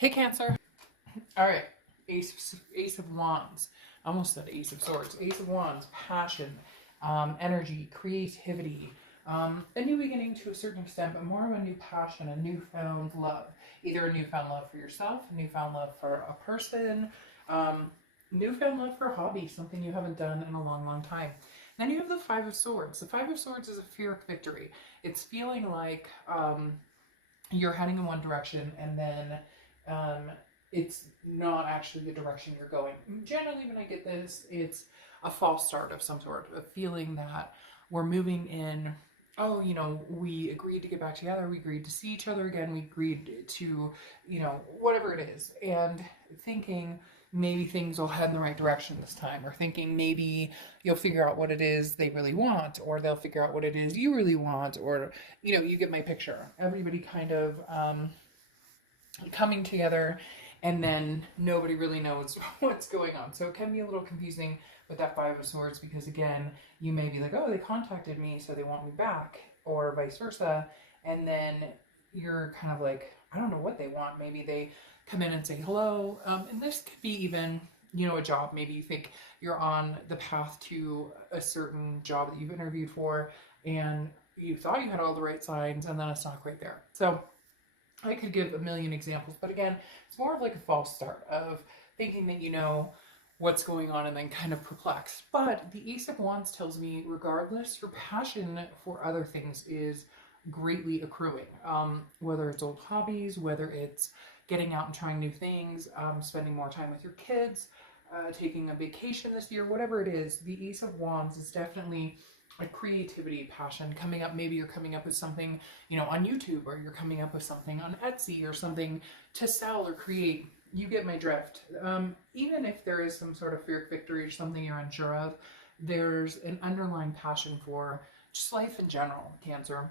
Hey Cancer. All right. Ace of Wands. I almost said Ace of Swords. Ace of Wands. Passion, energy, creativity, a new beginning to a certain extent, but more of a new passion, a newfound love. Either a newfound love for yourself, a newfound love for a person, um, newfound love for a hobby, something you haven't done in a long, long time. Then you have the Five of Swords. The Five of Swords is a fear of victory. It's feeling like you're heading in one direction and then um, it's not actually the direction you're going. Generally, when I get this, it's a false start of some sort, a feeling that we're moving in. Oh, we agreed to get back together. We agreed to see each other again. We agreed to, whatever it is. And thinking maybe things will head in the right direction this time, or thinking maybe you'll figure out what it is they really want, or they'll figure out what it is you really want, or, you get my picture. Everybody kind of coming together, and then nobody really knows what's going on. So it can be a little confusing with that Five of Swords, because again, you may be like, oh, they contacted me, so they want me back, or vice versa. And then you're kind of like, I don't know what they want. Maybe they come in and say hello. And this could be even, a job. Maybe you think you're on the path to a certain job that you've interviewed for, and you thought you had all the right signs, and then it's not quite there. So I could give a million examples, but again, it's more of like a false start of thinking that you know what's going on and then kind of perplexed. But the Ace of Wands tells me, regardless, your passion for other things is greatly accruing. Whether it's old hobbies, whether it's getting out and trying new things, spending more time with your kids, taking a vacation this year, whatever it is, the Ace of Wands is definitely a creativity passion coming up. Maybe you're coming up with something, on YouTube, or you're coming up with something on Etsy, or something to sell or create. You get my drift. Even if there is some sort of fear of victory or something you're unsure of, there's an underlying passion for just life in general, Cancer.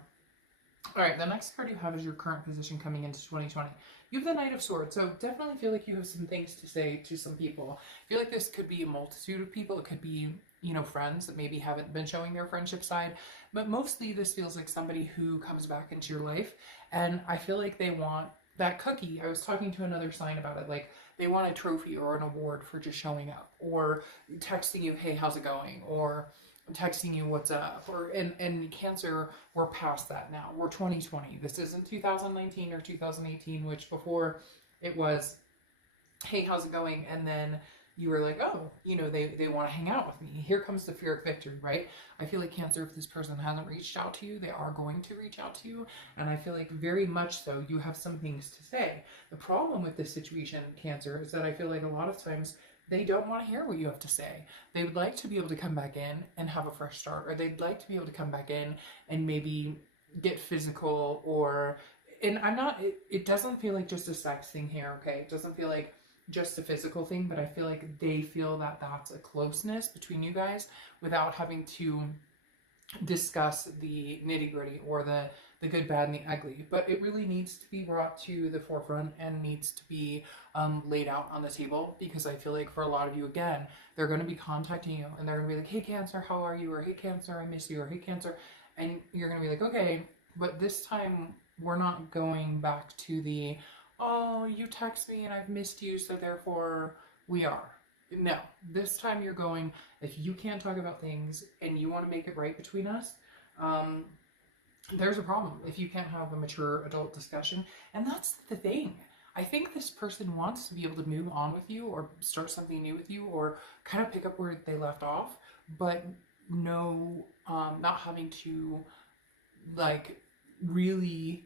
All right, the next card you have is your current position coming into 2020. You have the Knight of Swords, so definitely feel like you have some things to say to some people. I feel like this could be a multitude of people. It could be, friends that maybe haven't been showing their friendship side, but mostly this feels like somebody who comes back into your life, and I feel like they want that cookie. I was talking to another sign about it, like they want a trophy or an award for just showing up, or texting you, hey, how's it going, or texting you what's up, or and Cancer, we're past that now. We're 2020. This isn't 2019 or 2018, which before it was, hey, how's it going? And then you were like, oh, they want to hang out with me. Here comes the fear of victory, right? I feel like Cancer, if this person hasn't reached out to you, they are going to reach out to you. And I feel like very much so you have some things to say. The problem with this situation, Cancer, is that I feel like a lot of times they don't want to hear what you have to say. They would like to be able to come back in and have a fresh start, or they'd like to be able to come back in and maybe get physical, or, and it doesn't feel like just a sex thing here, okay? It doesn't feel like just a physical thing, but I feel like they feel that that's a closeness between you guys without having to discuss the nitty gritty, or the good, bad, and the ugly. But it really needs to be brought to the forefront and needs to be laid out on the table, because I feel like for a lot of you, again, they're going to be contacting you and they're going to be like, hey, Cancer, how are you? Or hey, Cancer, I miss you. Or hey, Cancer. And you're going to be like, okay, but this time we're not going back to the, oh, you text me and I've missed you, so therefore we are. No, this time you're going, if you can't talk about things and you want to make it right between us, there's a problem if you can't have a mature adult discussion. And that's the thing. I think this person wants to be able to move on with you, or start something new with you, or kind of pick up where they left off, but no, not having to like really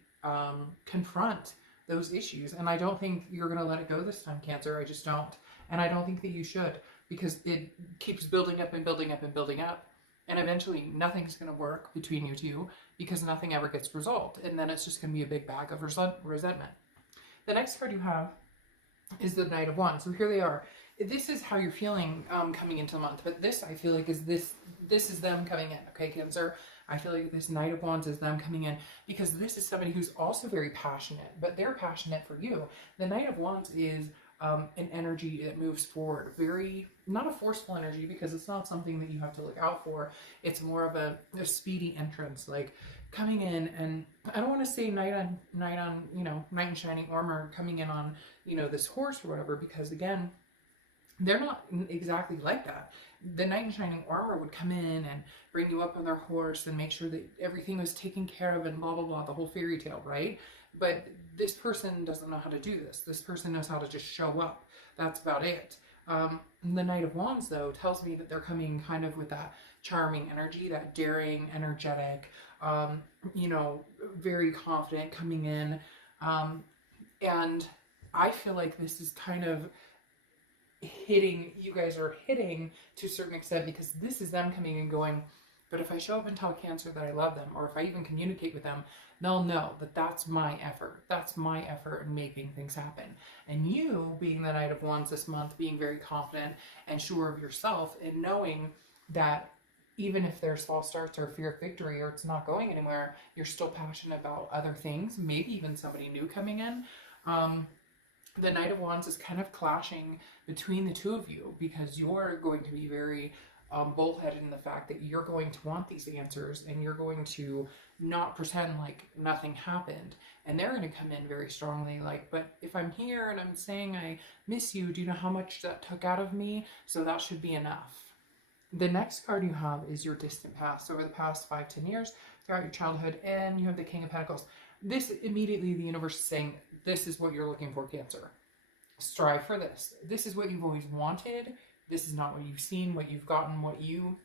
confront those issues. And I don't think you're going to let it go this time, Cancer. I just don't. And I don't think that you should, because it keeps building up and building up and building up. And eventually nothing's going to work between you two, because nothing ever gets resolved. And then it's just going to be a big bag of resentment. The next card you have is the Knight of Wands. So here they are. This is how you're feeling coming into the month. But this, I feel like, is this is them coming in. Okay, Cancer? I feel like this Knight of Wands is them coming in, because this is somebody who's also very passionate, but they're passionate for you. The Knight of Wands is an energy that moves forward, very, not a forceful energy, because it's not something that you have to look out for. It's more of a speedy entrance, like coming in, and I don't want to say knight on, knight in shining armor coming in on, this horse or whatever, because again, they're not exactly like that. The knight in shining armor would come in and bring you up on their horse and make sure that everything was taken care of and blah, blah, blah, the whole fairy tale, right? But this person doesn't know how to do this. This person knows how to just show up. That's about it. The Knight of Wands, though, tells me that they're coming kind of with that charming energy, that daring, energetic, very confident coming in. And I feel like this is kind of you guys are hitting to a certain extent, because this is them coming and going, but if I show up and tell Cancer that I love them, or if I even communicate with them, they'll know that that's my effort. That's my effort in making things happen. And you, being the Knight of Wands this month, being very confident and sure of yourself, and knowing that even if there's false starts or fear of victory, or it's not going anywhere, you're still passionate about other things, maybe even somebody new coming in. The Knight of Wands is kind of clashing between the two of you, because you're going to be very bullheaded in the fact that you're going to want these answers, and you're going to not pretend like nothing happened. And they're going to come in very strongly like, but if I'm here and I'm saying I miss you, do you know how much that took out of me? So that should be enough. The next card you have is your distant past, over the past 5-10 years, throughout your childhood, and you have the King of Pentacles. This immediately, the universe is saying, this is what you're looking for, Cancer. Strive for this. This is what you've always wanted. This is not what you've seen, what you've gotten, what you've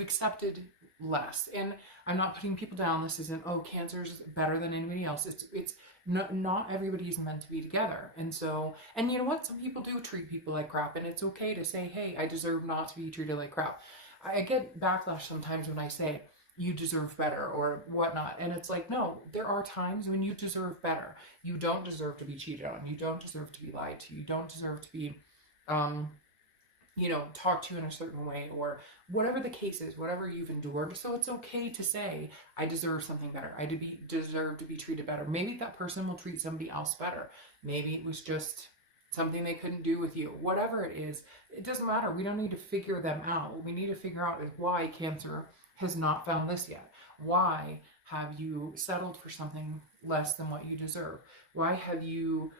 accepted less. And I'm not putting people down. This isn't, oh, Cancer's better than anybody else. It's not everybody's meant to be together. And so, and you know what? Some people do treat people like crap, and it's okay to say, hey, I deserve not to be treated like crap. I get backlash sometimes when I say, you deserve better or whatnot. And it's like, no, there are times when you deserve better. You don't deserve to be cheated on. You don't deserve to be lied to. You don't deserve to be, talked to in a certain way, or whatever the case is, whatever you've endured. So it's okay to say, I deserve something better. I deserve to be treated better. Maybe that person will treat somebody else better. Maybe it was just something they couldn't do with you. Whatever it is, it doesn't matter. We don't need to figure them out. What we need to figure out is why Cancer has not found this yet. Why have you settled for something less than what you deserve? Why have you,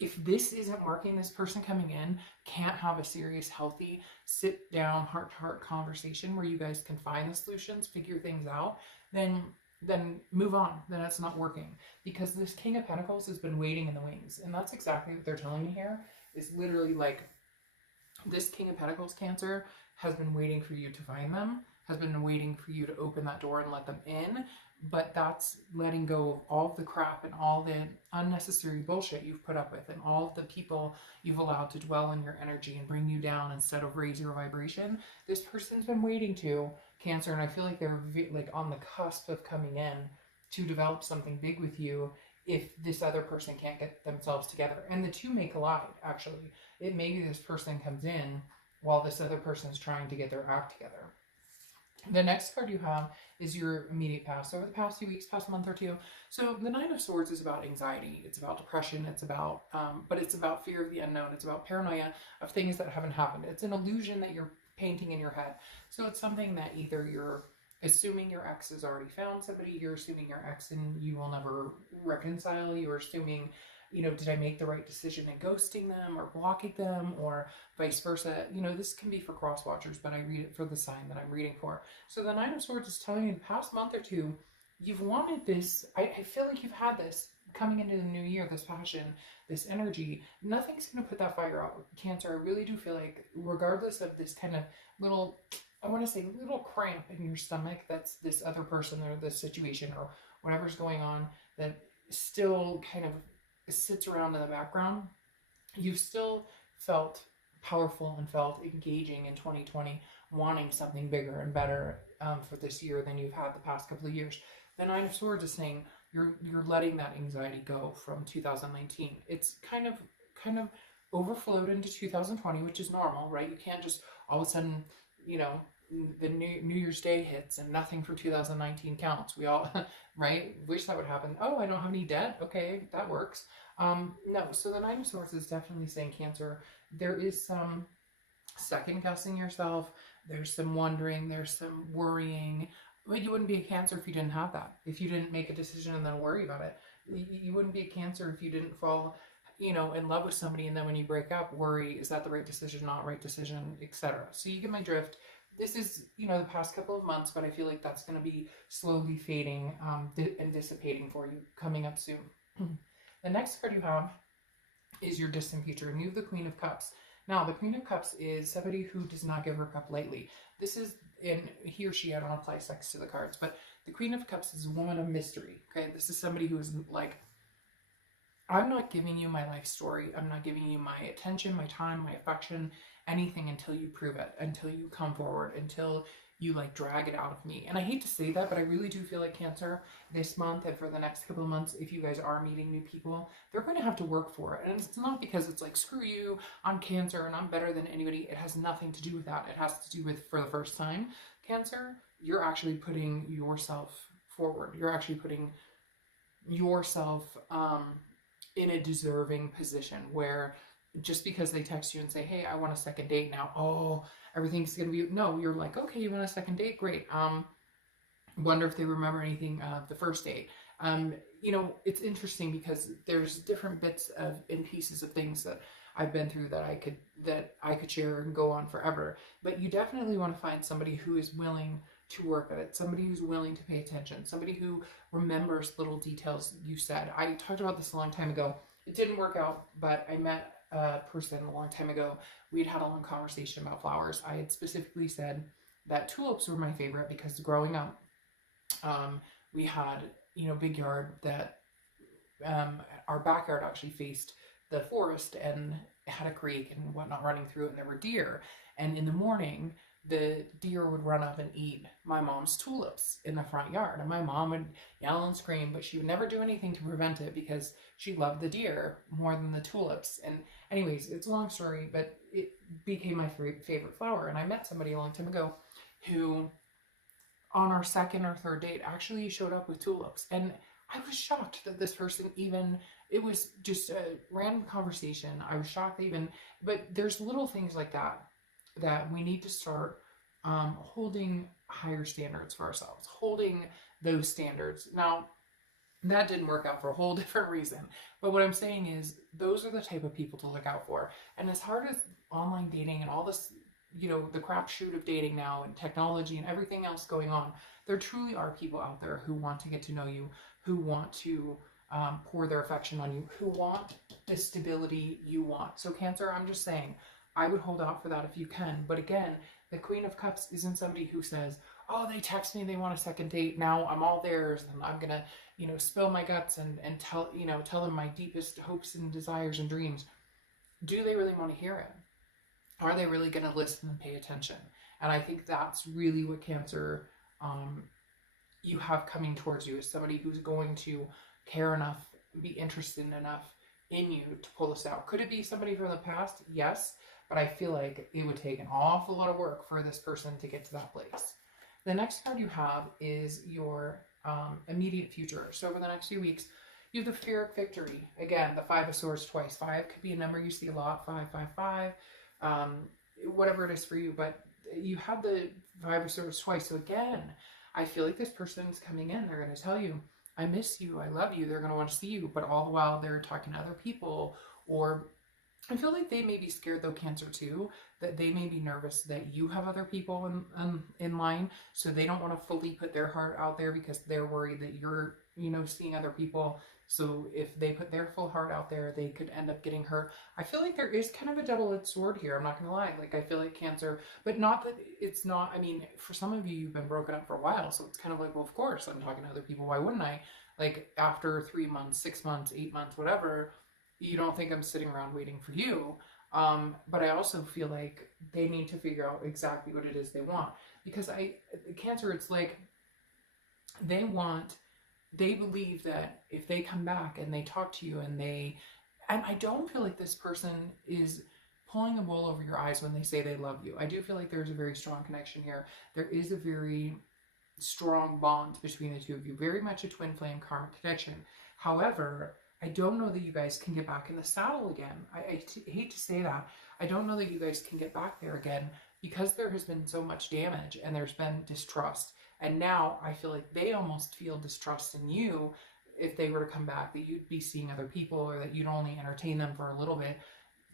if this isn't working, this person coming in can't have a serious, healthy, sit down, heart-to-heart conversation where you guys can find the solutions, figure things out, then move on. Then it's not working. Because this King of Pentacles has been waiting in the wings. And that's exactly what they're telling me here. It's literally like, this King of Pentacles, Cancer, has been waiting for you to find them, has been waiting for you to open that door and let them in. But that's letting go of all of the crap and all the unnecessary bullshit you've put up with, and all of the people you've allowed to dwell in your energy and bring you down instead of raise your vibration. This person's been waiting to, Cancer, and I feel like they're like on the cusp of coming in to develop something big with you if this other person can't get themselves together. And the two may collide, actually. It may be this person comes in while this other person is trying to get their act together. The next card you have is your immediate past, over the past few weeks, past month or two. So the Nine of Swords is about anxiety. It's about depression. It's about, but it's about fear of the unknown. It's about paranoia of things that haven't happened. It's an illusion that you're painting in your head. So it's something that either you're assuming your ex has already found somebody, you're assuming your ex and you will never reconcile, you're assuming, did I make the right decision in ghosting them or blocking them, or vice versa? This can be for cross watchers, but I read it for the sign that I'm reading for. So the Nine of Swords is telling me the past month or two, you've wanted this. I feel like you've had this coming into the new year, this passion, this energy. Nothing's going to put that fire out. Cancer, I really do feel like, regardless of this kind of little, I want to say little cramp in your stomach, that's this other person or this situation or whatever's going on that still kind of sits around in the background, you've still felt powerful and felt engaging in 2020, wanting something bigger and better for this year than you've had the past couple of years. The Nine of Swords is saying you're letting that anxiety go from 2019. It's kind of overflowed into 2020, which is normal, right? You can't just all of a sudden, the New Year's Day hits and nothing from 2019 counts. We all, right? Wish that would happen. Oh, I don't have any debt. Okay, that works. No, so the Nine of Swords is definitely saying, Cancer, there is some second guessing yourself. there's some wondering, there's some worrying. But you wouldn't be a Cancer if you didn't have that. If you didn't make a decision and then worry about it. You wouldn't be a Cancer if you didn't fall, you know, in love with somebody, and then when you break up, worry, is that the right decision, not right decision, etc. So you get my drift. This is, you know, the past couple of months, but I feel like that's going to be slowly fading and dissipating for you coming up soon. The next card you have is your distant future, and you have the Queen of Cups. Now, the Queen of Cups is somebody who does not give her cup lightly. This is, in he or she, I don't apply sex to the cards, but the Queen of Cups is a woman of mystery, okay? This is somebody who is like, I'm not giving you my life story. I'm not giving you my attention, my time, my affection, anything until you prove it, until you come forward, until you like drag it out of me. And I hate to say that, but I really do feel like Cancer this month and for the next couple of months, if you guys are meeting new people, they're going to have to work for it. And it's not because it's like, screw you, I'm Cancer and I'm better than anybody. It has nothing to do with that. It has to do with, for the first time, Cancer, you're actually putting yourself forward. You're actually putting yourself in a deserving position where just because they text you and say, hey, I want a second date now, oh, everything's gonna be, no, you're like, okay, you want a second date, great. Wonder if they remember anything of the first date. You know, it's interesting because there's different bits of and pieces of things that I've been through that I could share and go on forever. But you definitely want to find somebody who is willing to work at it, somebody who's willing to pay attention, somebody who remembers little details you said. I talked about this a long time ago. It didn't work out, but I met a person a long time ago. We'd had a long conversation about flowers. I had specifically said that tulips were my favorite because growing up, we had, you know, big yard that our backyard actually faced the forest and had a creek and whatnot running through it, and there were deer. And in the morning, the deer would run up and eat my mom's tulips in the front yard. And my mom would yell and scream, but she would never do anything to prevent it because she loved the deer more than the tulips. And anyways, it's a long story, but it became my favorite flower. And I met somebody a long time ago who, on our second or third date, actually showed up with tulips. And I was shocked that this person even, it was just a random conversation. I was shocked even, but there's little things like that we need to start holding higher standards for ourselves, holding those standards. Now, that didn't work out for a whole different reason. But what I'm saying is those are the type of people to look out for. And as hard as online dating and all this, you know, the crapshoot of dating now and technology and everything else going on, there truly are people out there who want to get to know you, who want to pour their affection on you, who want the stability you want. So Cancer, I'm just saying, I would hold out for that if you can. But again, the Queen of Cups isn't somebody who says, oh, they text me, they want a second date, now I'm all theirs, and I'm gonna, you know, spill my guts and tell them my deepest hopes and desires and dreams. Do they really want to hear it? Are they really gonna listen and pay attention? And I think that's really what Cancer you have coming towards you, is somebody who's going to care enough, be interested enough in you to pull this out. Could it be somebody from the past? Yes. But I feel like it would take an awful lot of work for this person to get to that place. The next card you have is your immediate future. So over the next few weeks, you have the Pyrrhic Victory. Again, the Five of Swords twice. 5 could be a number you see a lot, 555, whatever it is for you. But you have the Five of Swords twice. So again, I feel like this person's coming in. They're going to tell you, I miss you, I love you. They're going to want to see you. But all the while they're talking to other people, or I feel like they may be scared, though, Cancer too, that they may be nervous that you have other people in line, so they don't want to fully put their heart out there because they're worried that you're, you know, seeing other people. So if they put their full heart out there, they could end up getting hurt. I feel like there is kind of a double-edged sword here. I'm not going to lie. Like, I feel like Cancer, but not that it's not, I mean, for some of you, you've been broken up for a while, so it's kind of like, well, of course, I'm talking to other people. Why wouldn't I? Like, after 3 months, 6 months, 8 months, whatever, you don't think I'm sitting around waiting for you. But I also feel like they need to figure out exactly what it is they want. Because Cancer, it's like they believe that if they come back and they talk to you and I don't feel like this person is pulling the wool over your eyes when they say they love you. I do feel like there's a very strong connection here. There is a very strong bond between the two of you. Very much a twin flame karmic connection. However, I don't know that you guys can get back in the saddle again. I hate to say that. I don't know that you guys can get back there again because there has been so much damage and there's been distrust. And now I feel like they almost feel distrust in you if they were to come back, that you'd be seeing other people or that you'd only entertain them for a little bit,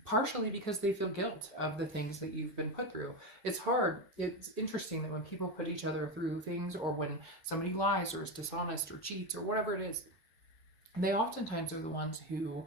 partially because they feel guilt of the things that you've been put through. It's hard. It's interesting that when people put each other through things, or when somebody lies or is dishonest or cheats or whatever it is, they oftentimes are the ones who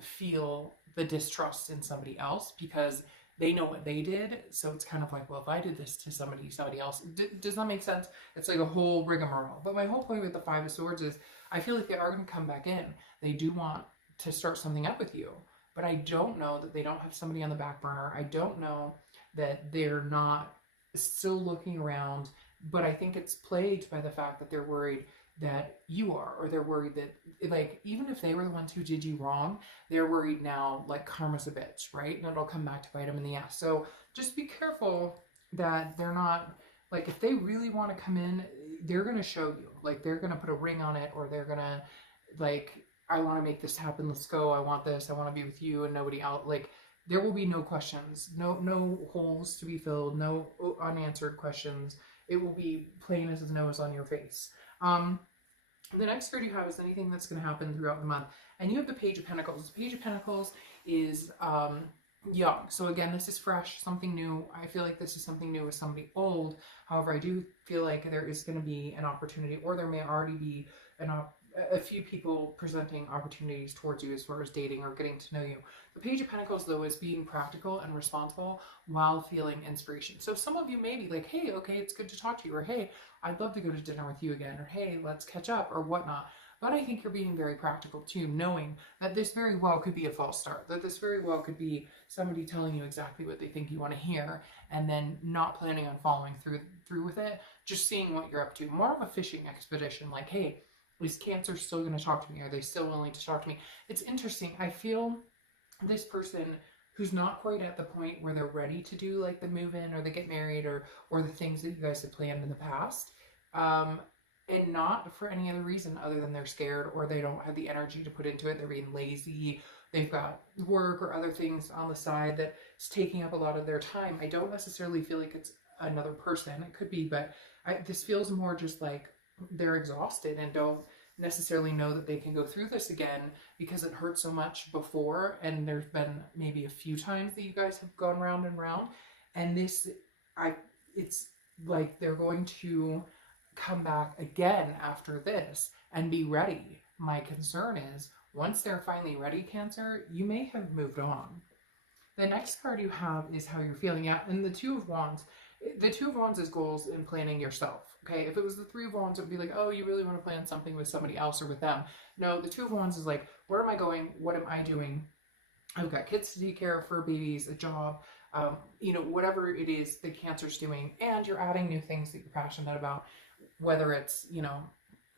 feel the distrust in somebody else because they know what they did. So it's kind of like, well, if I did this to somebody else, does that make sense? It's like a whole rigmarole. But my whole point with the Five of Swords is I feel like they are going to come back in. They do want to start something up with you. But I don't know that they don't have somebody on the back burner. I don't know that they're not still looking around. But I think it's plagued by the fact that they're worried that you are, or they're worried that, like, even if they were the ones who did you wrong, they're worried now, like, karma's a bitch, right? And it'll come back to bite them in the ass. So just be careful that they're not, like, if they really want to come in, they're going to show you. Like, they're going to put a ring on it, or they're going to, like, I want to make this happen, let's go, I want this, I want to be with you and nobody else. Like, there will be no questions, no holes to be filled, no unanswered questions. It will be plain as the nose on your face. The next card you have is anything that's going to happen throughout the month. And you have the Page of Pentacles. The Page of Pentacles is young. So again, this is fresh, something new. I feel like this is something new with somebody old. However, I do feel like there is going to be an opportunity, or there may already be a few people presenting opportunities towards you as far as dating or getting to know you. The Page of Pentacles, though, is being practical and responsible while feeling inspiration. So some of you may be like, hey, okay, it's good to talk to you, or hey, I'd love to go to dinner with you again, or hey, let's catch up, or whatnot. But I think you're being very practical too, knowing that this very well could be a false start, that this very well could be somebody telling you exactly what they think you want to hear, and then not planning on following through with it, just seeing what you're up to. More of a fishing expedition, like, hey, is Cancer still going to talk to me? Are they still willing to talk to me? It's interesting. I feel this person who's not quite at the point where they're ready to do like the move in or the get married or the things that you guys have planned in the past, and not for any other reason other than they're scared, or they don't have the energy to put into it. They're being lazy. They've got work or other things on the side that's taking up a lot of their time. I don't necessarily feel like it's another person. It could be, but this feels more just like they're exhausted and don't necessarily know that they can go through this again because it hurt so much before, and there's been maybe a few times that you guys have gone round and round, and it's like they're going to come back again after this and be ready. My concern is once they're finally ready, Cancer, you may have moved on. The next card you have is how you're feeling. Yeah, and the Two of Wands. The Two of Wands is goals in planning yourself. Okay, if it was the Three of Wands, it would be like, oh, you really want to plan something with somebody else or with them. No, the Two of Wands is like, where am I going? What am I doing? I've got kids to take care of, fur babies, a job, whatever it is that Cancer's doing, and you're adding new things that you're passionate about, whether it's,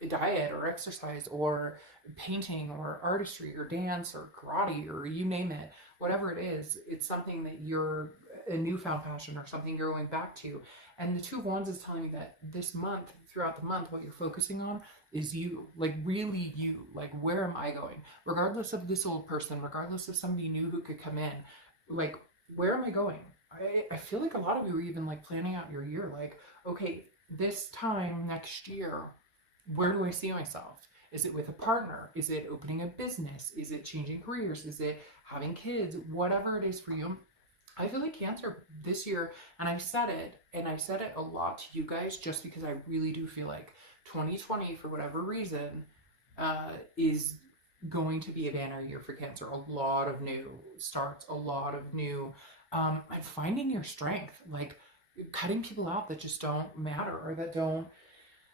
diet or exercise or painting or artistry or dance or karate or you name it, whatever it is, it's something that you're a newfound passion or something you're going back to. And the Two of Wands is telling me that this month, throughout the month, what you're focusing on is you, like really you, like where am I going? Regardless of this old person, regardless of somebody new who could come in, like where am I going? I feel like a lot of you are even like planning out your year, like, okay, this time next year, where do I see myself? Is it with a partner? Is it opening a business? Is it changing careers? Is it having kids? Whatever it is for you. I feel like Cancer this year, and I've said it a lot to you guys just because I really do feel like 2020, for whatever reason, is going to be a banner year for Cancer. A lot of new starts, a lot of new, and finding your strength, like cutting people out that just don't matter, or that don't,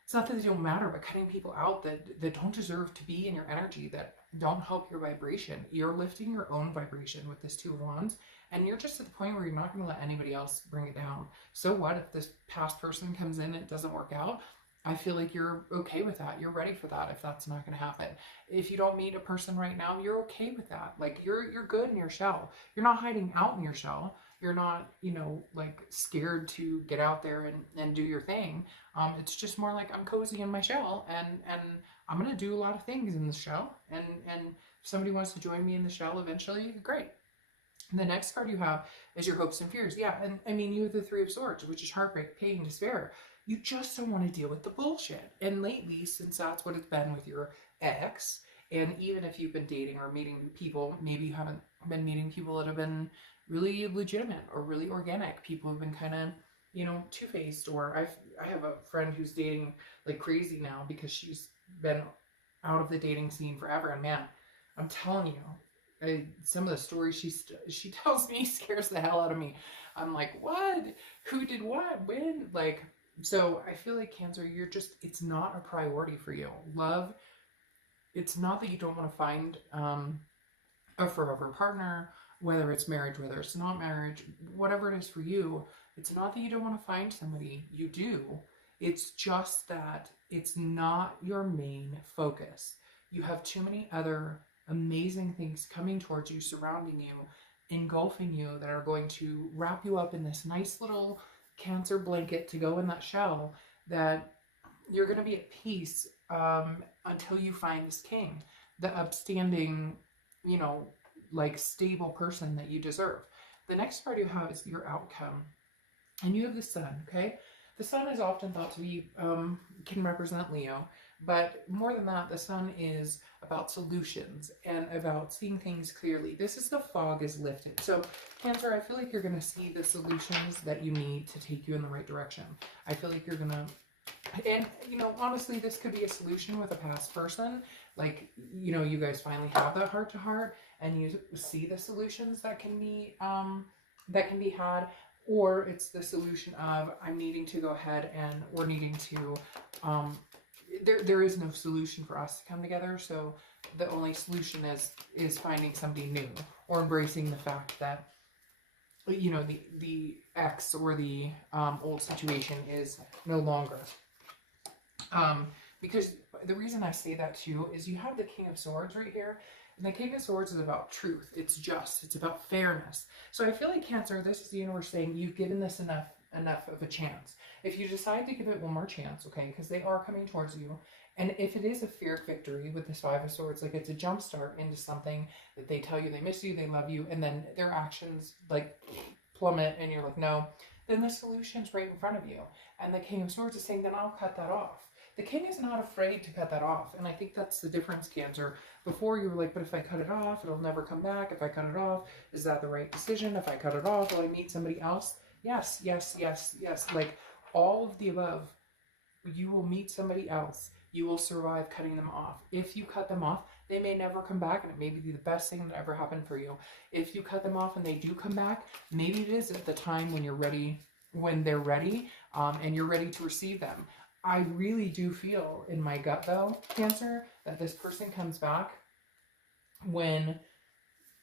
it's not that they don't matter, but cutting people out that don't deserve to be in your energy, that don't help your vibration. You're lifting your own vibration with this Two of Wands, and you're just at the point where you're not going to let anybody else bring it down. So what if this past person comes in and it doesn't work out? I feel like you're okay with that. You're ready for that if that's not going to happen. If you don't meet a person right now, you're okay with that. Like you're good in your shell. You're not hiding out in your shell. You're not, like scared to get out there and do your thing. It's just more like I'm cozy in my shell, and I'm going to do a lot of things in the shell. And if somebody wants to join me in the shell eventually, great. The next card you have is your hopes and fears. Yeah, and I mean, you have the Three of Swords, which is heartbreak, pain, despair. You just don't want to deal with the bullshit. And lately, since that's what it's been with your ex, and even if you've been dating or meeting new people, maybe you haven't been meeting people that have been really legitimate or really organic. People have been kind of, you know, two-faced. Or I have a friend who's dating like crazy now because she's been out of the dating scene forever. And man, I'm telling you, some of the stories she tells me scares the hell out of me. I'm like, what? Who did what? When? Like, so I feel like Cancer, you're just, it's not a priority for you. Love, it's not that you don't want to find a forever partner, whether it's marriage, whether it's not marriage, whatever it is for you. It's not that you don't want to find somebody. You do. It's just that it's not your main focus. You have too many other amazing things coming towards you, surrounding you, engulfing you, that are going to wrap you up in this nice little Cancer blanket to go in that shell, that you're going to be at peace until you find this king, the upstanding, you know, like stable person that you deserve. The next card you have is your outcome, and you have the Sun. Okay, the Sun is often thought to be can represent Leo, but more than that, the Sun is about solutions and about seeing things clearly. This is the fog is lifted. So Cancer, I feel like you're going to see the solutions that you need to take you in the right direction. I feel like you're going to, and you know, honestly, this could be a solution with a past person. Like, you know, you guys finally have that heart to heart and you see the solutions that can be had. Or it's the solution of, I'm needing to go ahead and we're needing to, there is no solution for us to come together. So the only solution is finding somebody new, or embracing the fact that, you know, the ex or the old situation is no longer. Because the reason I say that too is you have the King of Swords right here. And the King of Swords is about truth. It's just. It's about fairness. So I feel like Cancer, this is the universe saying you've given this enough of a chance. If you decide to give it one more chance, okay, because they are coming towards you, and if it is a Pyrrhic victory with this Five of Swords, like it's a jump start into something that they tell you they miss you, they love you, and then their actions like plummet, and you're like, no, then the solution's right in front of you. And the King of Swords is saying, then I'll cut that off. The king is not afraid to cut that off. And I think that's the difference, Cancer. Before you were like, but if I cut it off, it'll never come back. If I cut it off, is that the right decision? If I cut it off, will I meet somebody else? Yes, yes, yes, yes. Like all of the above, you will meet somebody else. You will survive cutting them off. If you cut them off, they may never come back, and it may be the best thing that ever happened for you. If you cut them off and they do come back, maybe it is at the time when you're ready, when they're ready, and you're ready to receive them. I really do feel in my gut, though, Cancer, that this person comes back when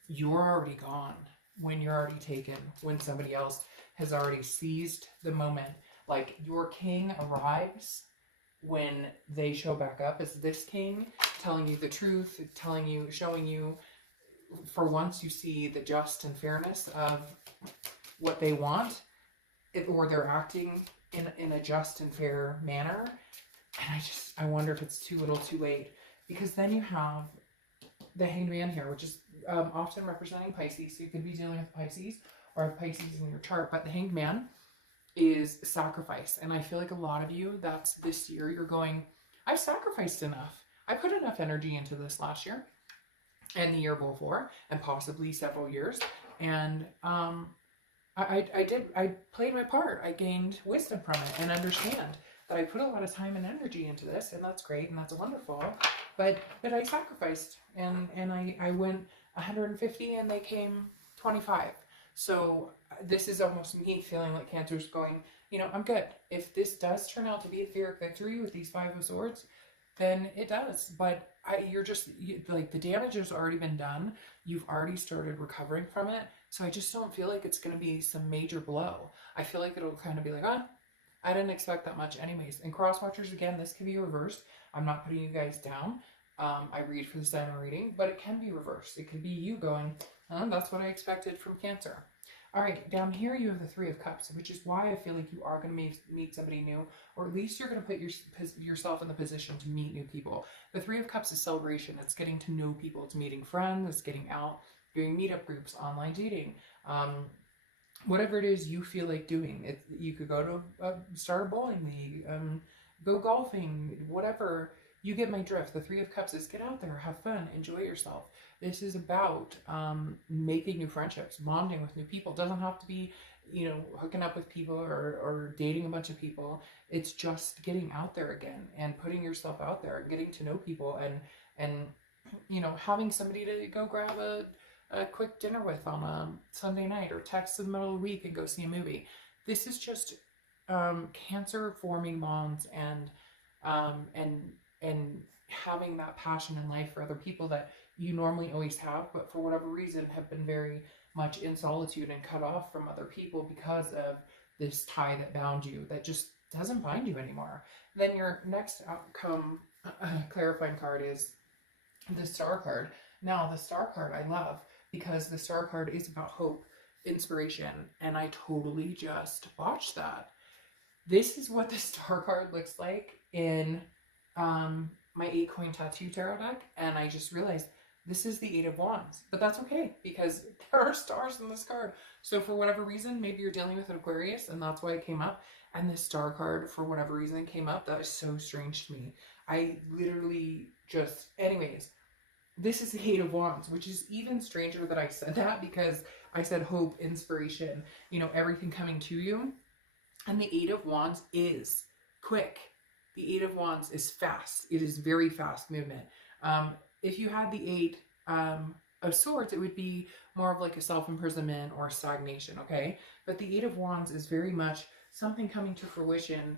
you're already gone, when you're already taken, when somebody else has already seized the moment. Like your king arrives when they show back up as this king, telling you the truth, telling you, showing you, for once you see the just and fairness of what they want, or they're acting in a just and fair manner. And I wonder if it's too little too late, because then you have the Hanged Man here, which is often representing Pisces. So you could be dealing with Pisces or have Pisces in your chart, but the Hanged Man is sacrifice. And I feel like a lot of you, that's this year, you're going, I've sacrificed enough. I put enough energy into this last year and the year before, and possibly several years. And I played my part. I gained wisdom from it and understand that I put a lot of time and energy into this, and that's great and that's wonderful. But I sacrificed, and I went 150 and they came 25. So this is almost me feeling like Cancer's going, you know, I'm good. If this does turn out to be a Pyrrhic victory with these Five of Swords, then it does. But like the damage has already been done. You've already started recovering from it. So I just don't feel like it's going to be some major blow. I feel like it'll kind of be like, I didn't expect that much anyways. And cross watchers, again, this can be reversed. I'm not putting you guys down. I read for the sign of reading, but it can be reversed. It could be you going, that's what I expected from Cancer. All right, down here you have the Three of Cups, which is why I feel like you are going to meet somebody new, or at least you're going to put yourself in the position to meet new people. The Three of Cups is celebration. It's getting to know people. It's meeting friends. It's getting out doing meetup groups, online dating, whatever it is you feel like doing. You could go to start a bowling league, go golfing, whatever. You get my drift. The Three of Cups is get out there, have fun, enjoy yourself. This is about making new friendships, bonding with new people. It doesn't have to be, you know, hooking up with people or dating a bunch of people. It's just getting out there again and putting yourself out there and getting to know people and you know, having somebody to go grab a quick dinner with on a Sunday night, or text in the middle of the week and go see a movie. This is just Cancer forming bonds and having that passion in life for other people that you normally always have, but for whatever reason have been very much in solitude and cut off from other people because of this tie that bound you that just doesn't bind you anymore. Then your next outcome clarifying card is the Star card. Now, the Star card I love because the Star card is about hope, inspiration, and I totally just botched that. This is what the Star card looks like in my 8-coin tattoo tarot deck, and I just realized this is the 8 of Wands, but that's okay because there are stars in this card. So for whatever reason, maybe you're dealing with an Aquarius and that's why it came up, and the Star card for whatever reason came up. That is so strange to me. I literally just, anyways, this is the 8 of Wands, which is even stranger that I said that because I said hope, inspiration, you know, everything coming to you. And the 8 of Wands is quick. The 8 of Wands is fast. It is very fast movement. If you had the 8 of Swords, it would be more of like a self-imprisonment or stagnation, okay? But the 8 of Wands is very much something coming to fruition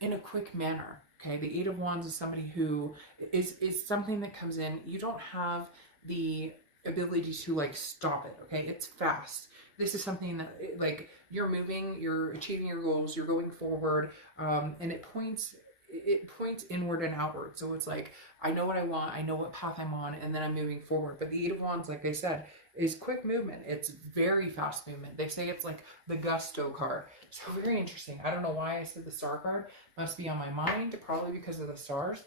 in a quick manner, okay? The 8 of Wands is somebody who is something that comes in. You don't have the ability to like stop it, okay? It's fast. This is something that like you're moving, you're achieving your goals, you're going forward, and it points inward and outward. So it's like, I know what I want, I know what path I'm on, and then I'm moving forward. But the 8 of Wands, like I said, is quick movement. It's very fast movement. They say it's like the gusto card. So very interesting. I don't know why I said the Star card. Must be on my mind, probably because of the stars.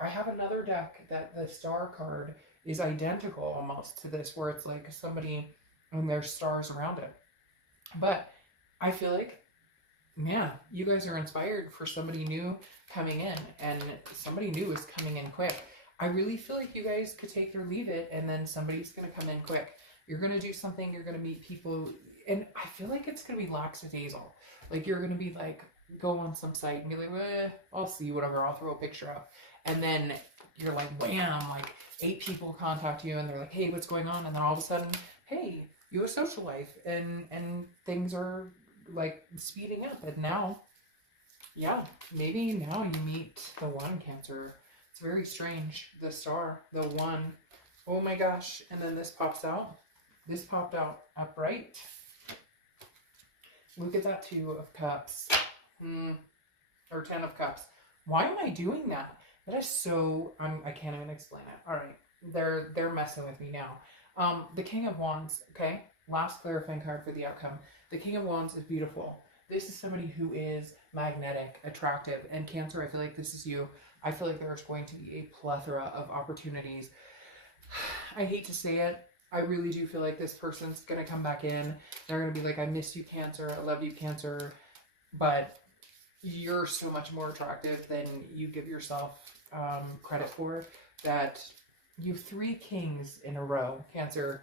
I have another deck that the Star card is identical almost to this, where it's like somebody and there's stars around it. But I feel like, man, you guys are inspired for somebody new coming in, and somebody new is coming in quick. I really feel like you guys could take it or leave it, and then somebody's going to come in quick. You're going to do something, you're going to meet people, and I feel like it's going to be lackadaisical. Like you're going to be like, go on some site and be like, I'll see, whatever, I'll throw a picture up. And then you're like, wham, like 8 people contact you and they're like, hey, what's going on? And then all of a sudden, hey, you have a social life, and things are like speeding up. And now, yeah, maybe now you meet the one, Cancer. It's very strange. The Star, the one. Oh my gosh. And then this pops out. This popped out upright. Look at that 2 of Cups. Or 10 of Cups. Why am I doing that? That is so, I can't even explain it. All right. They're messing with me now. The King of Wands, okay? Last clarifying card for the outcome. The King of Wands is beautiful. This is somebody who is magnetic, attractive, and Cancer, I feel like this is you. I feel like there's going to be a plethora of opportunities. I hate to say it. I really do feel like this person's going to come back in. They're going to be like, I miss you, Cancer. I love you, Cancer. But you're so much more attractive than you give yourself credit for. That you have 3 kings in a row, Cancer.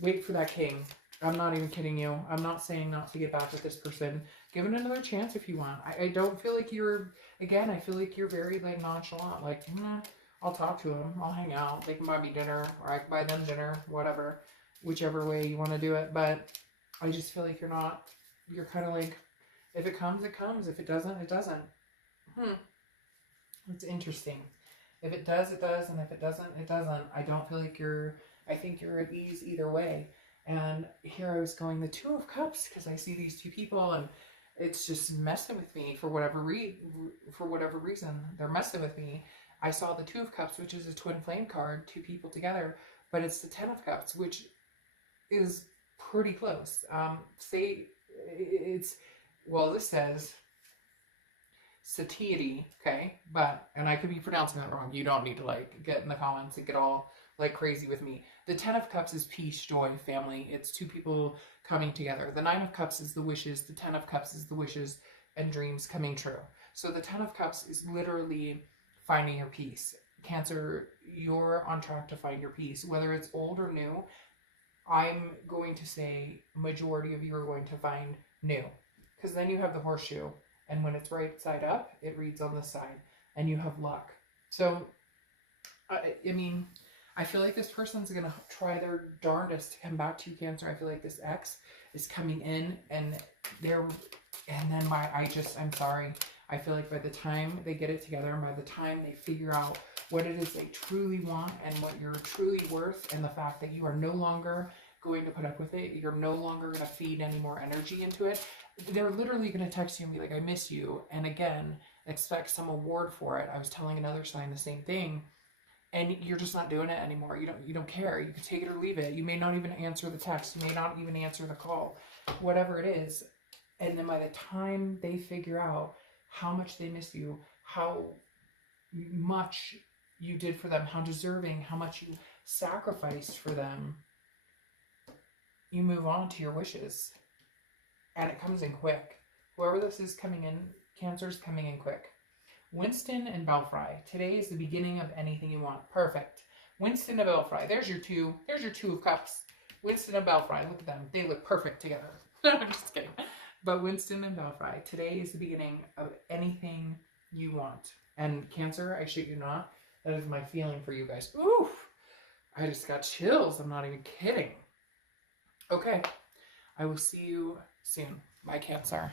Wait for that king. I'm not even kidding you. I'm not saying not to get back with this person. Give it another chance if you want. I don't feel like you're, again, I feel like you're very like nonchalant. Like, I'll talk to them. I'll hang out. They can buy me dinner, or I can buy them dinner, whatever. Whichever way you want to do it. But I just feel like you're not, you're kind of like, if it comes, it comes. If it doesn't, it doesn't. It's interesting. If it does, it does. And if it doesn't, it doesn't. I don't feel like you're, I think you're at ease either way. And here I was going the 2 of Cups because I see these 2 people and it's just messing with me for whatever reason. They're messing with me. I saw the 2 of Cups, which is a twin flame card, 2 people together, but it's the 10 of Cups, which is pretty close. Say it's, well, this says satiety, okay? But, and I could be pronouncing that wrong. You don't need to like get in the comments and get all like crazy with me. The 10 of Cups is peace, joy, family. It's two people coming together. The 9 of Cups is the wishes. The 10 of Cups is the wishes and dreams coming true. So the 10 of Cups is literally finding your peace. Cancer, you're on track to find your peace. Whether it's old or new, I'm going to say majority of you are going to find new. Because then you have the horseshoe. And when it's right side up, it reads on the side. And you have luck. So, I mean, I feel like this person's going to try their darndest to come back to you, Cancer. I feel like this ex is coming in and I'm sorry. I feel like by the time they get it together and by the time they figure out what it is they truly want and what you're truly worth and the fact that you are no longer going to put up with it, you're no longer going to feed any more energy into it, they're literally going to text you and be like, I miss you. And again, expect some award for it. I was telling another sign the same thing. And you're just not doing it anymore. You don't care. You can take it or leave it. You may not even answer the text. You may not even answer the call. Whatever it is. And then by the time they figure out how much they miss you, how much you did for them, how deserving, how much you sacrificed for them, you move on to your wishes. And it comes in quick. Whoever this is coming in, Cancer's coming in quick. Winston and Belfry. Today is the beginning of anything you want. Perfect. Winston and Belfry. There's your two. There's your 2 of Cups. Winston and Belfry. Look at them. They look perfect together. I'm just kidding. But Winston and Belfry. Today is the beginning of anything you want. And Cancer, I shit you not, that is my feeling for you guys. Oof. I just got chills. I'm not even kidding. Okay. I will see you soon. Bye, Cancer.